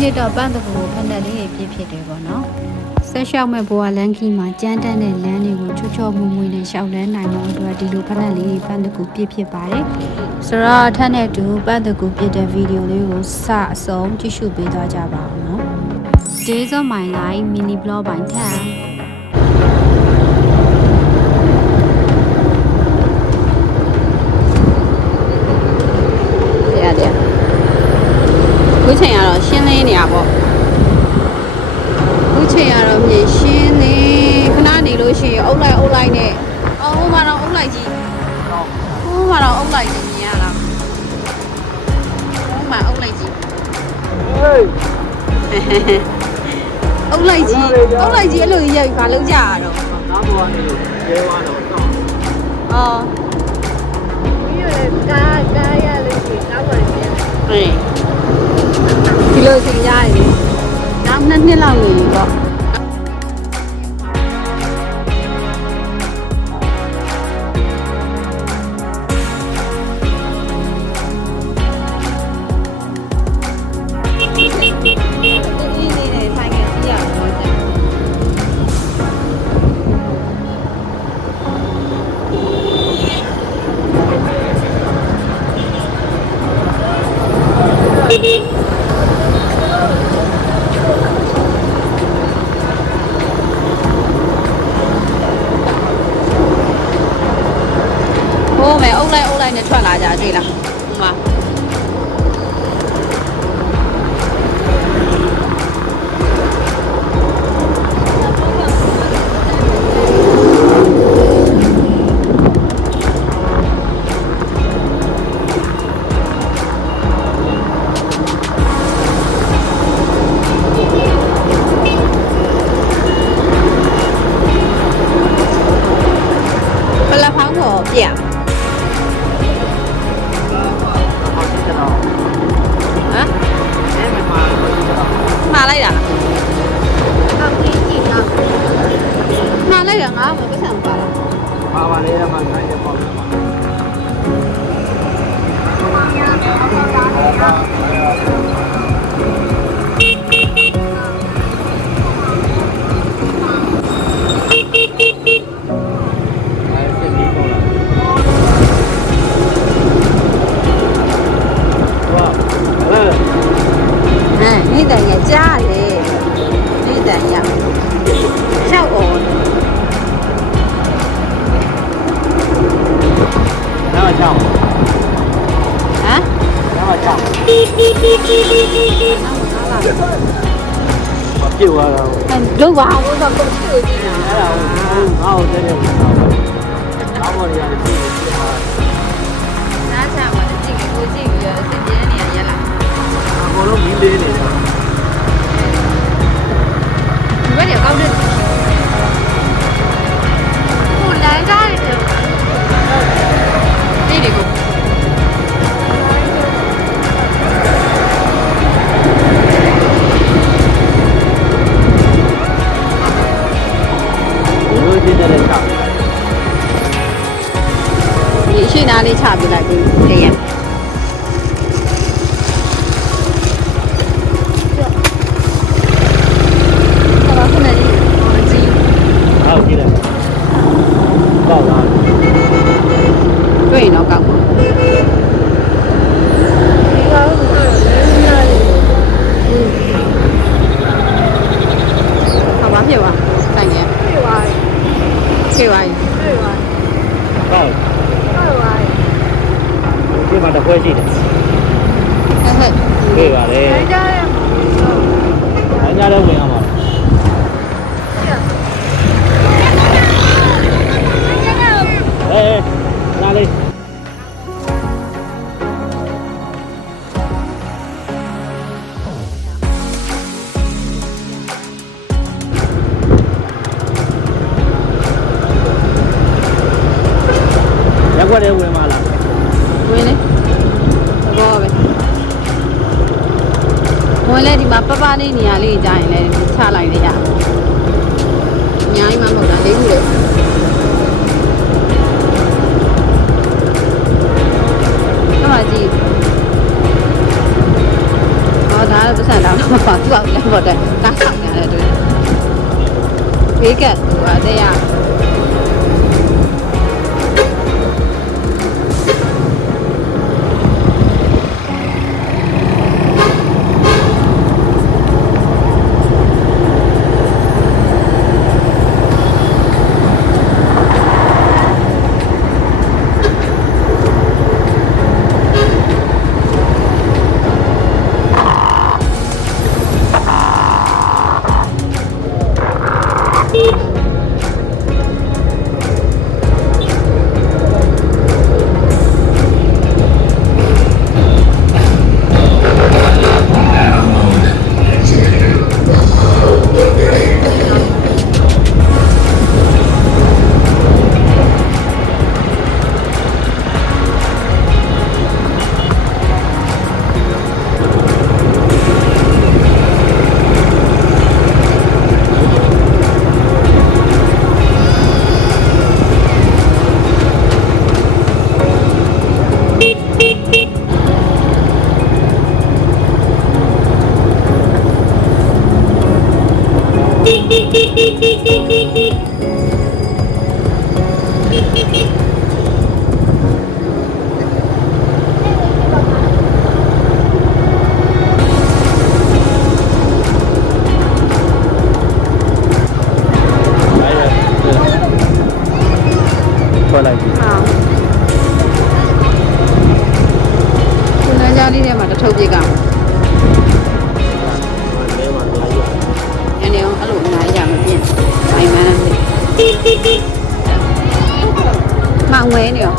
ဖြစ်တော့ပန်းတကူကိုဖက်နဲ့လေးပြည့်ဖြစ်တယ်ပေါ့နော်ဆက်လျှောက်မဲ့ဘဝလမ်းခီးမှာကြမ်းတမ်းတဲ့လမ်းတွေကိုချွတ်ချော်မှုမှုနဲ့ရှောက်လန်းနိုင်မှုအတွက်ဒီလိုဖက်နဲ့လေးပန်းတကူပြည့်ဖြစ်ပါတယ်ဆိုတော့အထက်နဲ့တူပန်းတကူပြည့်တဲ့ဗီဒီယိုလေးကိုစအဆုံးကြည့်ရှုပေးသွားကြပါအောင်နော် Days of my life mini blog ပိုင်းထက်ခုချိန်ကတော့ရှင်းလင်းနေရပေါ့ခုချိန်ကတော့မြေရှင်းနေခဏနေလို့ရှိရင်အုပ်လိုက်နဲ့အော်ဟိုမှာတော့အုပ်လိုက်ကြီးဟိုမှာတော့အုပ်လိုက်ကြီးမြင်ရလားဟိုမှာအုပ်လိုက်ကြီးဟေးအုပ်လိုက်ကြီးအဲ့လိုကြီးရိုက်ဘာလုပ်ကြရတော့နားပေါ်ကနေရဲဝါတော့အော်ဒီရကားရလို့ရှိရင်နောက်ပါရင်ပြန်ဟေးဒီလိုချိန်ရတယ်နောက်2နှစ်လောက်နေပြီပေါ့မယ်အုပ်လိုက်နဲ့ထွက်လာကြတွေ့လားဟိုမှာဘယ်လောက်ဖောင်းတော့ပြဟမ်မှားလိုက်တာအောက်ကြီးကြည့်တော့မှားလိုက်တာငါ့မှာပတ်စံပါလားပါပါလေမှာနိုင်ရပေါ့နေ့တန်ရကြားတယ်နေ့တန်ရ6အော်နားချောင်းဟမ်နားချောင်းမပြေသွားတော့လုံးပါဘုရားကိုချစ်နေတာအဲ့ဒါငါ့ကိုတည်းတည်းနားပေါ်ရည်ကြည့်နေတာနားချမှာကြည့်ကိုကြည့်ပြီးတော့အစ်ပြင်းနေရရက်လာအကုန်လုံးမီးလေးနေတာဒီဘက်ရောက်တဲ့ဟိုလမ်းကားတွေတော့ဒီဒီကိုလို့ကြည့်တဲ့အခါဒီရှင်းသားလေးချပြလိုက်ပြီတကယ်ဟုတ်ကြည့်လိုက်ပေါ့လားတွေ့ရင်တော့ကောက်ပါဒီကောင်ကလည်းနားနေဟာဘာဖြစ်သွားဆိုင်ရပြေးသွားတယ်ခေပါပြီပြေးသွားတယ်ဟုတ်ဟုတ်ပါပြီဒီမှာတစ်ခွဲရှိတယ်ဟုတ်ပြေးပါလေအဲ့ဒါရအညာတော့ဝင်အောင်ပါနားလေးရက်ွက်တယ်ဝင်ပါလားဝင်လေဘောပဲဝင်လေဒီမှာပပလေးနေရာလေးကြာရင်လည်းချလိုက်လေရအများကြီးမှမဟုတ်တာလေးခုလေ ဒါတော့ပတ်စံတော့မပါသူ့အောင်လည်းပေါ့တဲ့ကားဆောင်ရတယ်တွေ့ဘေးကသူအသေးရထွက်လိုက်ပြီ ဟုတ်ခုနကြားလေးထဲမှာတထုပ်ပြစ်က လဲမှာလာရ ညနေအောင်အဲ့လိုအများကြီးရမပြင်းအိမ်မန်းနဲ့မောင်ဝဲနေရော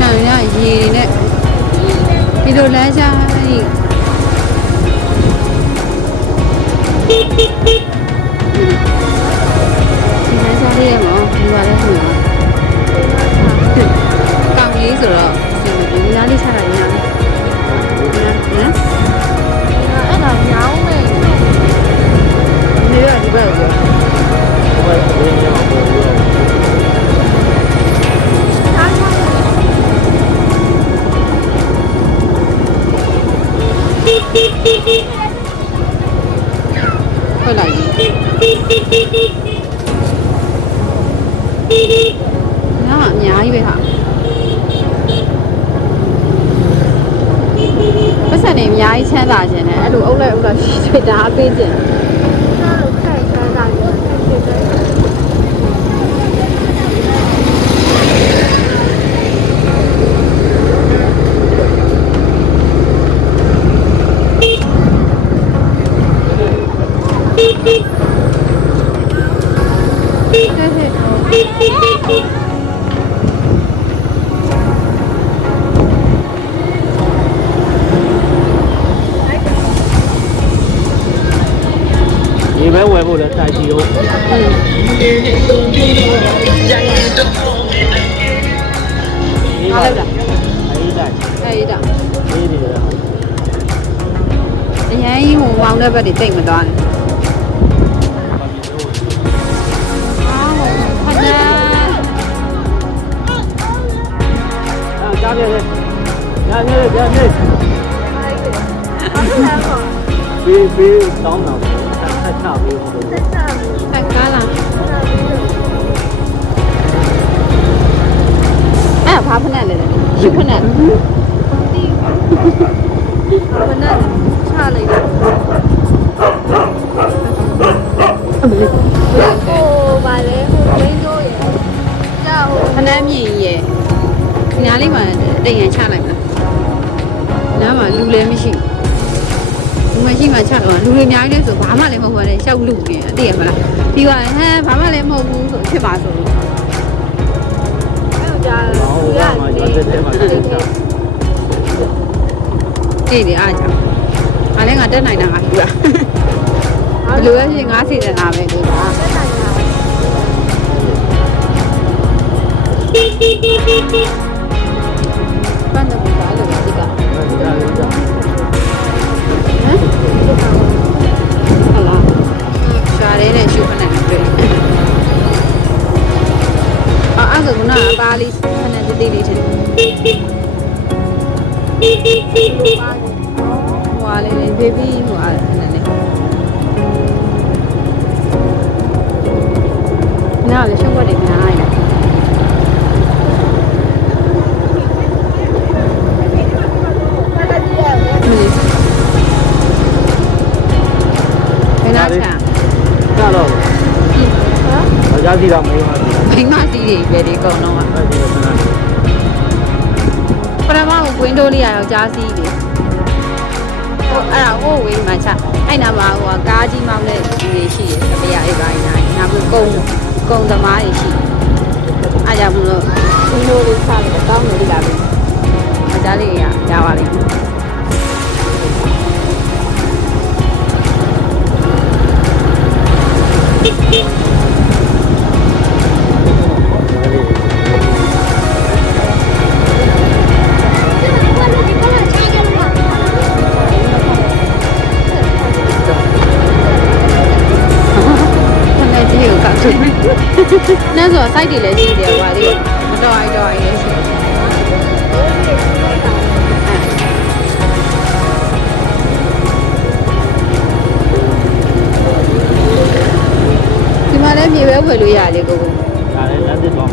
ဆံရရေနဲ့ဒီလိုလမ်းကြားကြီးဒီလမ်းကြားလေးရမှာဒီပါလဲဆိုတော့ကောင်းလေးဆိုတော့ဒီလမ်းလေးချတာရမ်းနော် အဲ့ဒါညောင်းမယ် ဒီရဒီဘက်ကို ဘယ်လိုလဲအောင်ပို့ပြီးတော့ အားချောင်း ဖွင့်လိုက်ရင်နားအများကြီးပဲဟာပတ်စံနေအများကြီးချမ်းသာခြင်းနဲ့အဲ့လိုအုပ်လိုက်ရှိတွေ့တာအပေးခြင်း အဲ့လိုခိုင်ချမ်းသာတယ်ဖြစ်တယ် ဒီပဲဝယ်ဖို့လဲတိုက်ကြည့်ဦးဒီပါလားအဲ့ဒါ အဲ့ဒါ ဒီဒီလား အရင်ကြီးဟိုမောင်းတဲ့ဘက်တွေတိတ်မသွားနဲ့ဟာဟိုခဏ ကြားပြတယ်ညညညည အဲ့ဒါကတော့ ပေးတောင်းတော့ဆက်ချပေးဖို့ ဆက်ချာဘူး တက်ကားလား အဲ့ဒါပြီးတော့ အဲ့ဘာဖက်နဲ့လဲရှုဖက်နဲ့ ဒီဘယ်နဲ့ချလိုက်လဲဟိုဗာလဲဟိုလင်းတို့ရဲ့ကြောက်ဟို ဖက်နဲ့မြင်ရဲ့ညာလေးမှာတိတ်ရန်ချလိုက်မလားနားမှာလူလည်းမရှိလူမရှိမှချတော့လူတွေအများကြီးလဲဆိုဘာမှလည်းမဟုတ်ပါနဲ့ရှောက်လူနေအသိရမလားပြီးသွားဟမ်ဘာမှလည်းမဟုတ်ဘူးဆိုဖြစ်ပါဆို အဲ့ဒါကြာသူကနေ အေးဒီအားကြောင့်အားလည်းငါတက်နိုင်တာငါယူတာဘယ်လိုလဲရှင်ငါစီတယ်ငါပဲဒီပါ တက်နိုင်တာ ပန်းတော့ဘာလို့လဲဒီကဟမ်ဟုတ်လားရှားရဲနဲ့ရှုပ်ခနဲ့တွေ့အဲ့ဆိုကကအသားလေးခနဲ့တေးသေးလေးထင် ဟွာလေးလေးဘေဘီဟွာနဲ့လေနားလေရှုပ်ွက်တွေများလိုက်တာဘယ်နာချာ ကြတော့ဟာကြားစီတော့မင်းပါဘူး မိမစီးတွေပဲဒီကုံတော့ကပထမကဝင်းဒိုးလေးရအောင်ကြားစီးတယ်ဟိုအဲ့ဒါဟိုဝင်းမှချအဲ့နာမှာဟိုကားကြီးမောင်းတဲ့လူတွေရှိတယ်အမေရအိမ်ပိုင်းနာနောက်ပြီးကုံသမားတွေရှိအားကြောင့်မလို့ဝင်းဒိုးလေးချလို့ကောင်းနေလာပြီအကြားလေးရပါလိမ့်မယ်那时候晒地来洗的话，你不多爱多爱也是。ဒီမှာလည်းမြေပဲဝယ်လို့ရတယ်ကိုကို ဒါလည်းလမ်းသစ်တော့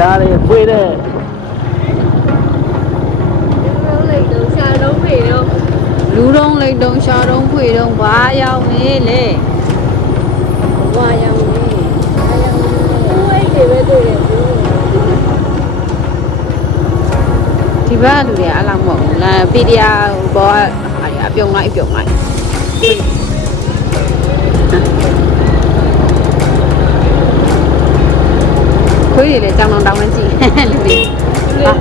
ရှားလေးဖွေးတဲ့ လူတုံးလိတ်တုံးရှာတုံးဖွေတုံးဘာရောက်နေလဲဘာရောက်နေဒီဘက်လူတွေအလားမဟုတ်ဘူးလားပီဒီယာဘောအပြုံလိုက်ခွေးတွေလည်းကြောင်တောင်နဲ့ကြည့်လူတွေဒါ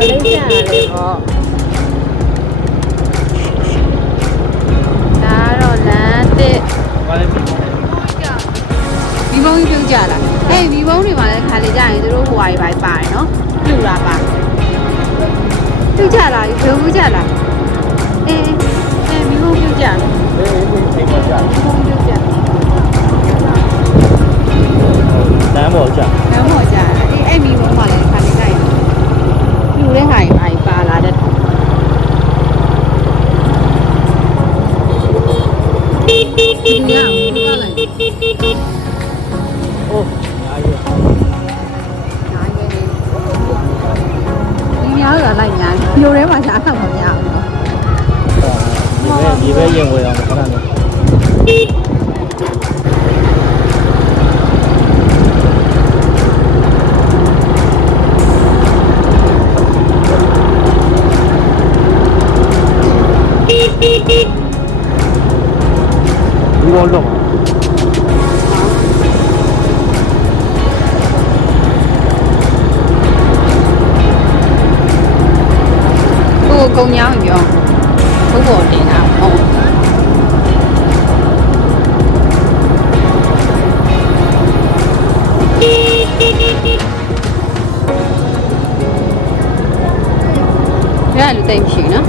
လေးကြရတယ်ဟောဒါတော့လမ်းတစ် ဘာလဲ မီးဘုံကြီးပြုတ်ကြလားဟဲ့မီးဘုံတွေမှာလည်းခါလေကြရင်သူတို့ဟိုဟာတွေပါတယ်နော်ပြူတာပါပြုတ်ကြလားဘယ်ဘူးကြလားအေးမီးဘုံပြုတ်ကြလား အေးအိမ်ပေါ်ကြာ မီးဘုံပြုတ်ကြ လမ်းပေါ်ကြာ လမ်းပေါ်ကြအေးအဲ့မီးဘုံမှာလည်းခါလေကြရင်ပြူတဲ့ဟာတွေပါလာတဲ့ဒီကဘာလဲ အိုးအားရ ဒီများကလိုက်များမျိုးထဲမှာရှားတော့မများဘူး ဒီပဲရင်ဝင်အောင်ခဏနဲ့ဒီဘောလုံးကိုကုံညောင်းပြောဘုဘောတင်တာဟုတ်ရလူတိတ်ရှိနော်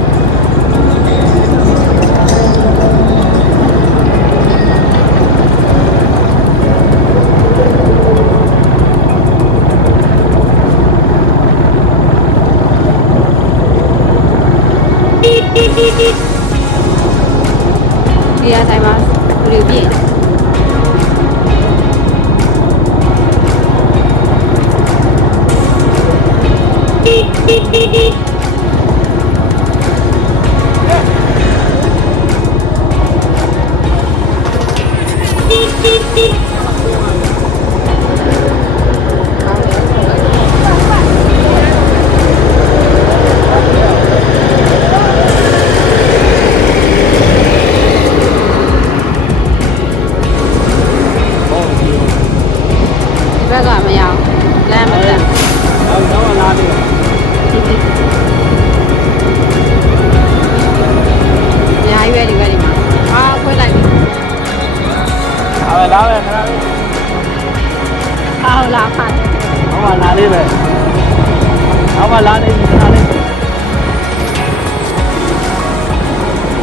ဒီရတိုင်းမှာလူပြည့်ဘက်ကမရအောင်လမ်းမတက် တော့လာပြီ အများကြီးပဲဒီဘက်ဒီမှာခွဲလိုက်ပြီ လာပဲခဏလေး ဟုတ်လားဖတ် ဟောလာလေးပဲ ဟ မှလာနေပြီခဏလေး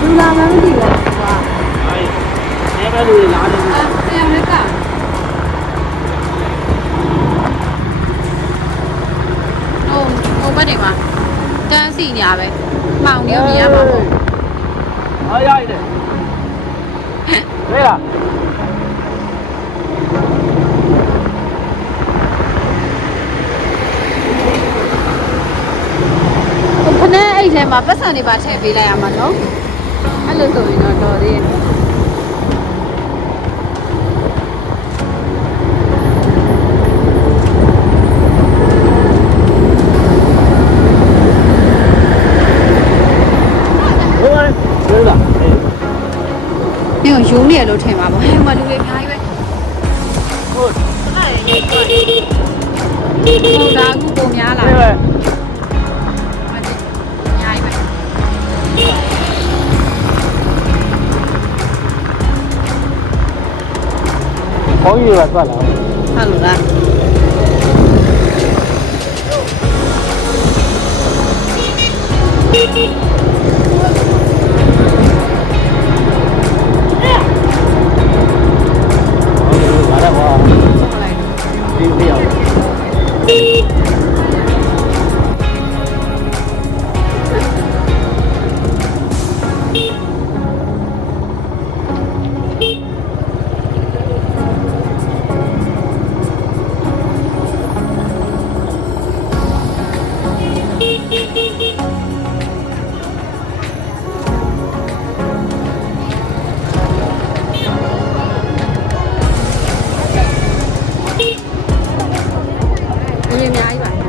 လူလာမှမသိဘူးကွာ အဲပဲလူလာနေပြီ ပြန်ရက်ကဟိုဘက်တွေမှာတန်းစီညာပဲမှောင်နေမြင်ရမှာပေါ့ အားရရတယ်ဟဲ့လား ခနဲ့အဲ့ထဲမှာပတ်စံတွေပါထည့်ပေးလိုက်ရမှာနော်အဲ့လိုဆိုရင်တော့တော်သေးရဲ့ ဟိုလေဟဲ့လားအေး ။ညို့ယုံနေရလို့ထင်ပါပေါ့။ဟဲ့ဟိုမှာလူတွေအများကြီးပဲ ဟုတ် အဲ့ဒါလည်းတွေ့တယ် ။ဟိုဒါအခုပုံများလာ ဟဲ့ တယ် ပဲ ။မကြည့်။အများကြီးပဲ ခေါင်းကြီးတွေကသွားလာ ။ဟုတ်လို့လား ဟုတ်တယ်ဘာလဲကွာ ။ဟုတ်လိုက်။ ဒီပြအောင် လူတွေအများကြီးပါ